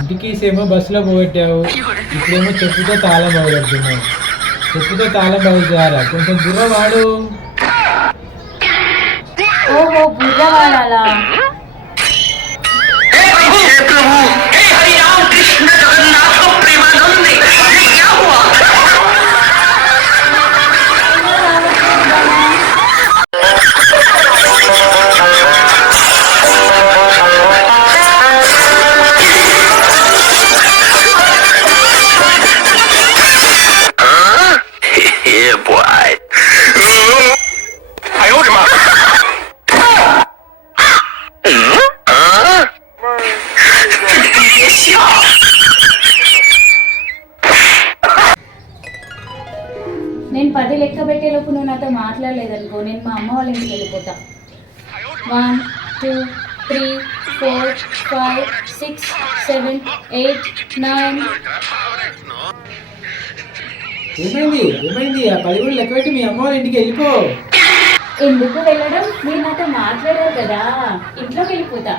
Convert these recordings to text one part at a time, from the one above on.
ఇంటికి సేమో బస్సులో పోగొట్టావు, ఇప్పుడేమో చెప్పుతో తాళం పోగొడుతున్నావు. చెప్పుతో తాళం పగులుతారా? కొంచెం బుర్ర వాడు. ఓహో, బుర్ర వాడాలా? నేను 10 లెక్క పెట్టేలోపు నువ్వు నాతో మాట్లాడలేదనుకో, నేను మా అమ్మ వాళ్ళ ఇంటికి వెళ్ళిపోతా. 1 2 3 4 5 6 7 8 9. ఏమైంది? ఆ 10 కూడా లెక్క పెట్టి మీ అమ్మ వాళ్ళ ఇంటికి వెళ్ళిపో. ఎందుకు వెళ్ళడం? మీరు నాతో మాట్లాడారు కదా, ఇంట్లోకి వెళ్ళిపోతా.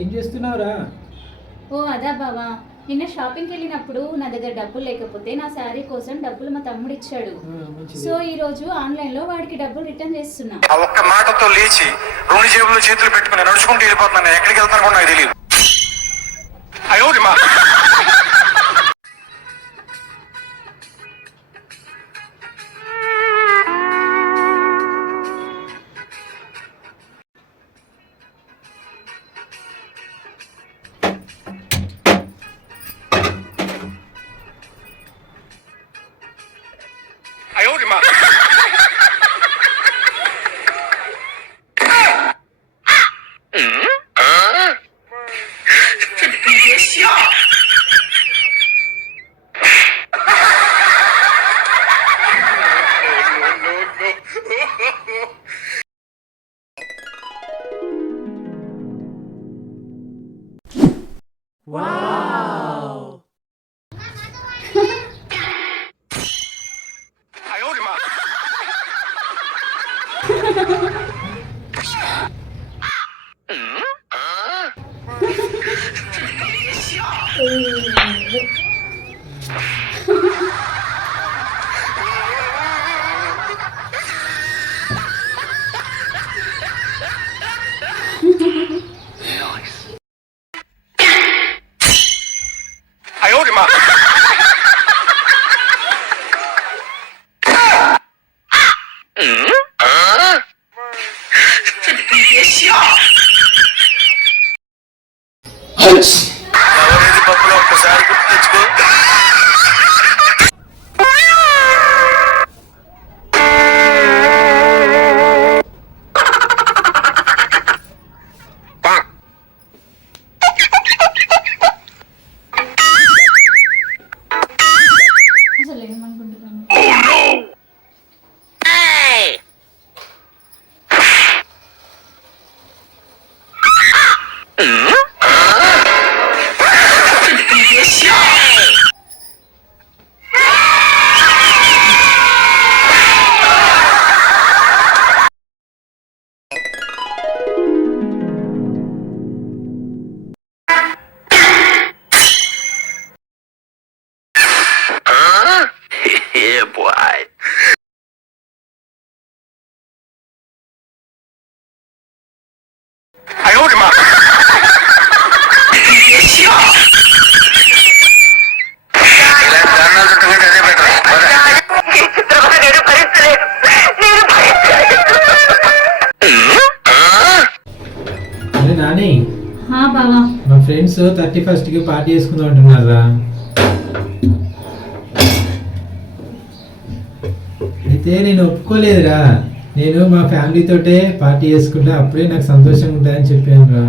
ఏం చేస్తున్నావురా? ఓ అదా బావా, నిన్న షాపింగ్కి వెళ్ళినప్పుడు నా దగ్గర డబ్బులు లేకపోతే నా శారీ కోసం డబ్బులు మా తమ్ముడు ఇచ్చాడు. సో ఈ రోజు ఆన్లైన్ లో వాడికి డబ్బులు రిటర్న్ చేస్తున్నా. ఒక్క మాటతో లేచి 2 జేబుల్లో చేతులు పెట్టుకుని నడుచుకుంటూ వెళ్ళిపోతున్నాను. ఎక్కడికి వెళ్తాను కూడా నాకు తెలియదు. ఎవరేది పప్పులో ఒక్కసారి గుర్తు తెచ్చుకో. అసలు ఏమనుకుంటున్నాను? Yeah, boy. నాని, బావా, మా ఫ్రెండ్స్ 31st కి పార్టీ చేసుకుందాం అంటున్నారా? అయితే నేను ఒప్పుకోలేదురా. నేను మా ఫ్యామిలీ తోటే పార్టీ చేసుకుంటే అప్పుడే నాకు సంతోషంగా ఉంటుందని చెప్పాను రా.